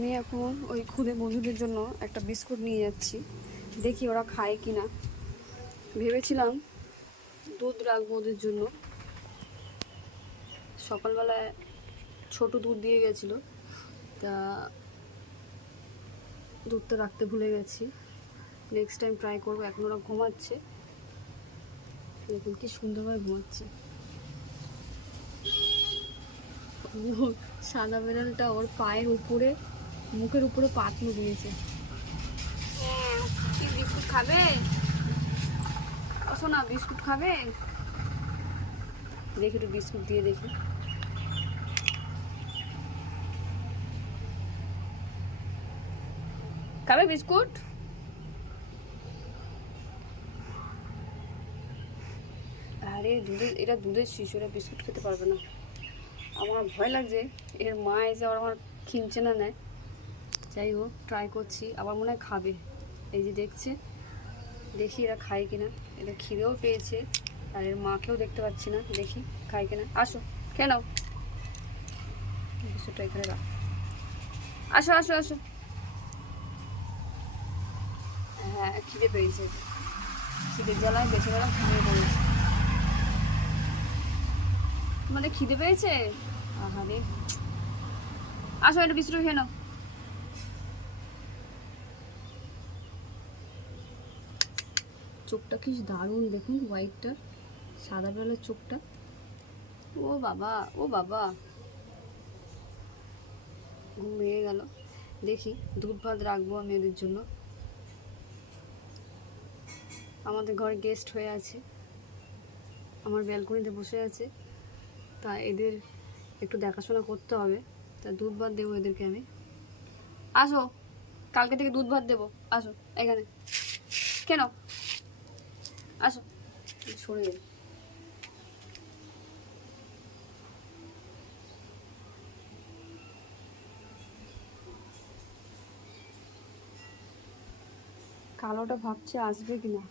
আমি এখন ওই খুদে বন্ধুদের জন্য একটা বিস্কুট নিয়ে যাচ্ছি, দেখি ওরা খায় কি না। ভেবেছিলাম দুধ রাখবো ওদের জন্য। সকালবেলায় ছোট দুধ দিয়ে গেছিলো, তা দুধটা রাখতে ভুলে গেছি। নেক্সট টাইম ট্রাই করবো। এখন ওরা ঘুমাচ্ছে, দেখুন কি সুন্দরভাবে ঘুমাচ্ছে। সাদা বেড়ালটা ওর পায়ের উপরে, মুখের উপরে পাতলু দিয়েছে। কি বিস্কুট খাবে? আসো না, বিস্কুট খাবে? দেখি একটু বিস্কুট দিয়ে দেখি। খাবে বিস্কুট? আরে এটা দুধের শিশু, এরা বিস্কুট খেতে পারবে না। আমার ভয় লাগছে এর মা এসে আবার আমার খিনচে না নেয়। যাই হোক, ট্রাই করছি। আবার মনে হয় খাবে। এই যে দেখছে, দেখি এরা খায় কিনা। এটা খিদেও পেয়েছে, আর এর মাকেও দেখতে পাচ্ছি না, দেখি খায় কিনা। আসো, খেয়ে নাও বিস্কুটটা, এখানে রাখ। আসো আসো আসো। হ্যাঁ, খিদে পেয়েছে, খিদে জ্বালায় বেঁচে গেলাম, ঘুমিয়ে পড়েছে। তোমাদের খিদে পেয়েছে? আহারে, আসো একটা বিস্কুট খেয়ে নাও। চোখটা কি দারুণ, দেখুন হোয়াইটটা, সাদা বেলার চোখটা। ও বাবা, ও বাবা, ঘুম ভেঙে গেল। দেখি দুধ ভাত রাখবো আমি এদের জন্য। আমাদের ঘরে গেস্ট হয়ে আছে, আমার ব্যালকনিতে বসে আছে, তা এদের একটু দেখাশোনা করতে হবে। তা দুধ ভাত দেবো এদেরকে আমি। আসো, কালকে থেকে দুধ ভাত দেবো। আসো এখানে, কেন? আসো, সরে যাই। কালোটা ভাবছে আসবে কিনা।